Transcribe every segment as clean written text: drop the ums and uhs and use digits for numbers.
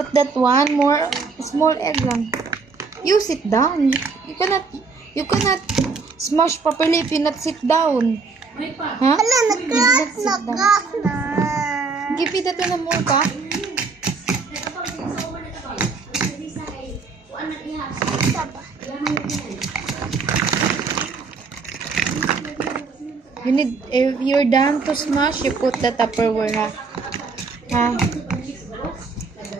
Put that one more small egg lang. You sit down. You cannot smash properly if you not sit down. Huh? Hala, nag-crack na. Give me that one more pa. You need, if you're done to smash, you put the Tupperware, ha? Ha?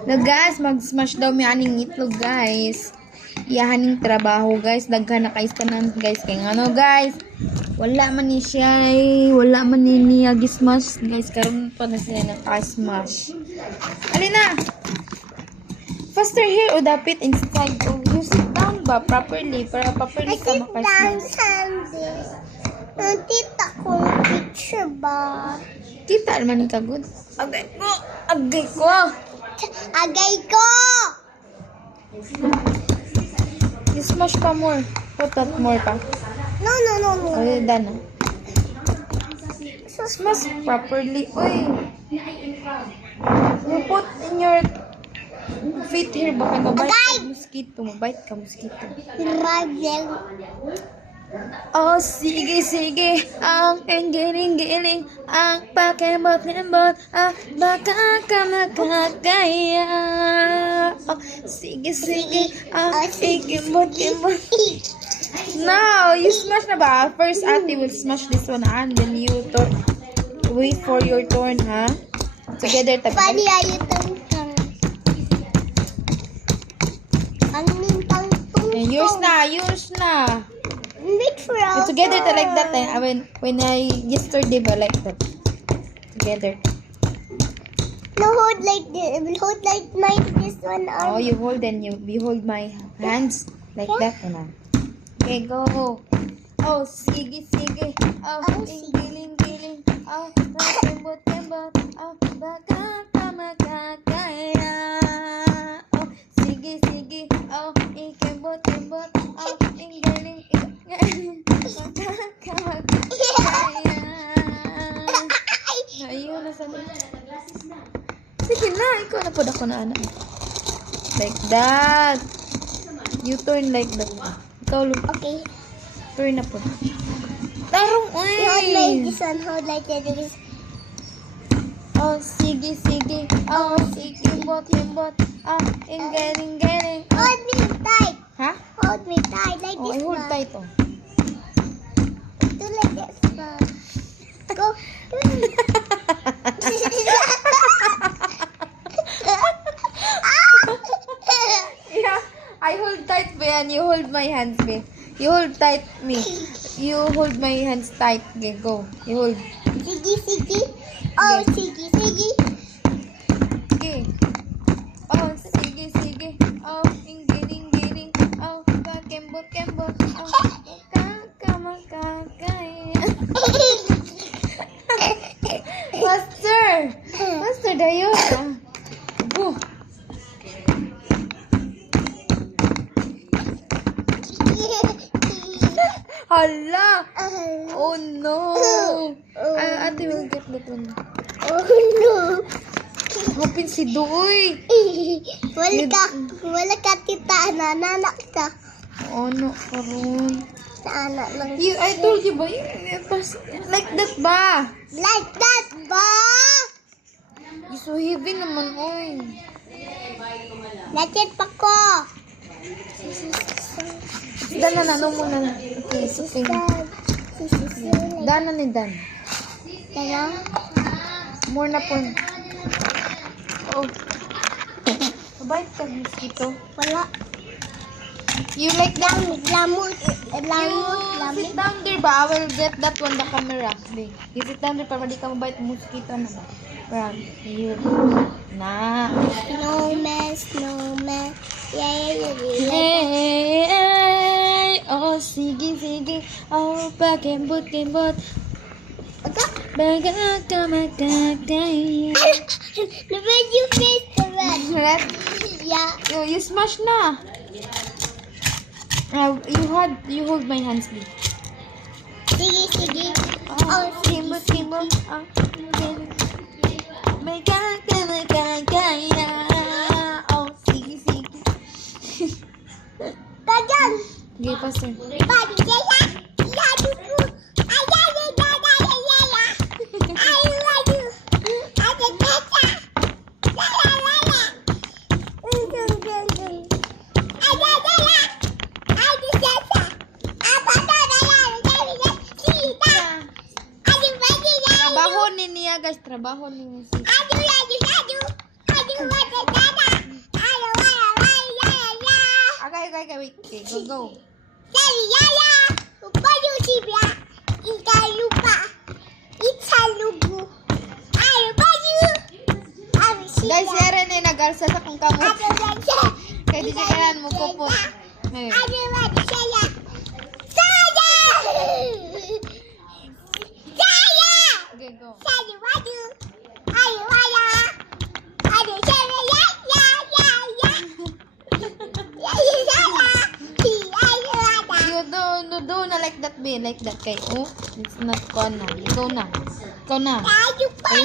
No, guys, mag-smash daw may aning itlog, guys. Iyahaning trabaho, guys. Daghan na kayo tanan, guys. Kaya ano, guys? Wala man ni siya, wala man ni niya gismash, guys. Karoon pa na sila naka-smash. Alina! Faster here, o dapat inside. O, you sit down ba properly? Para properly ka maka-smash. Tita kong picture ba? Kita naman ka good. Agay ko! Agay ko! Agay ko! You smash pa more. Put that more pa. No. Okay, done na. Smash properly. Uy! You put in your feet here. Baka mabite ka mosquito. Mabite ka mosquito. Ragel. Oh, sige. Ang giling, ang pakembot-lembot, baka ka makakaya. Oh, sige, ang ikembot-kembot. Now, you smash na ba? First, ate will smash this one, and then you wait for your turn, ha? Together, Pwede ayo tangkang. Ang nintang tungtong. Yours na. Wait for our Together to like that. turn. When I yesterday ba like that. Together. No, hold like this. Hold like this one Oh, arm. you hold and you hold my hands like that. Okay, go. Oh, sige. Oh, giling. Oh, kembot. Oh, baka ka makakaya. Oh, sige. Oh, ikembot. Oh, galing. Baka ka makakaya. Ayun, nasa sige na, ikaw na po ako na anak. Like that. You turn like that. Ikaw, Okay. turn na po. Tarong, You hold like uy! this one. Hold like this. Oh, sige. Oh, sige, bot. Ah, galing. Hold me tight. Ha? Hold me tight like Oh, this I hold one. tight, oh. Do like this one. Go. Yeah, I hold tight, be, and you hold my hands, be. You hold tight me. You hold my hands tight. Okay, go. You hold. Sige. Oh, sige. Okay. Oh, sige. Oh, giling. Oh, kembot. Oh, makakaya. Faster, dayo. Go. Hala! Oh no! Ate will get that one. Oh no. Hopin si Doy. Wala ka tita, nanak ka. Oh no, karon. Anak lang. I told you ba? Like that ba? Like that ba? You so heavy naman, oy. Lakit pa ko. Dan na, no muna na. Okay, it's okay. Dan na ni Dan. Kaya? More na po. Oh. Mabait ka, mosquito. Wala. You like that? Lamot. You sit down there ba? I will get that one, the camera. Wait. You sit down there para di ka mabait mosquito na ba? Brad, here. Na. Snowman. Yeah. Hey, oh, sige. Oh, pakembot. Baga ka makakaya. When you face the red. Red? Yeah. You smash na. You hold my hands, please. Sige. Oh, kembot. Oh, baga ka makakaya. Oh, Okay, faster. Bobby, Jaya, Yaduku, Ayaya, Yaya, I love you. Adeteta, Yaya, Ayaya, Adeteta, Abadaya, Sita, Adibadaya, Trabaho ni niya guys, trabaho ni niya si. Okay, wait. Okay, go. Guys, yara na yung nag-alsa sa kong kamot. Kaya di siya mo kupot. Ngayon. Okay, go. You do na like that be, like that kay. Oh, it's not corner. Go na. Go na. I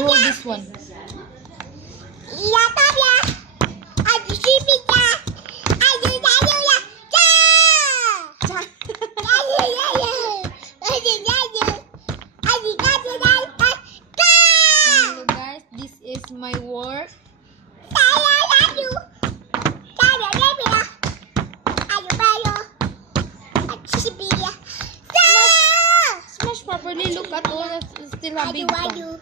hold this one. Hello guys, this is my work. Smash properly. Look at all. It's still a big one.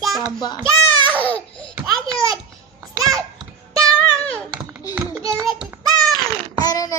Saba. Stop! Ano na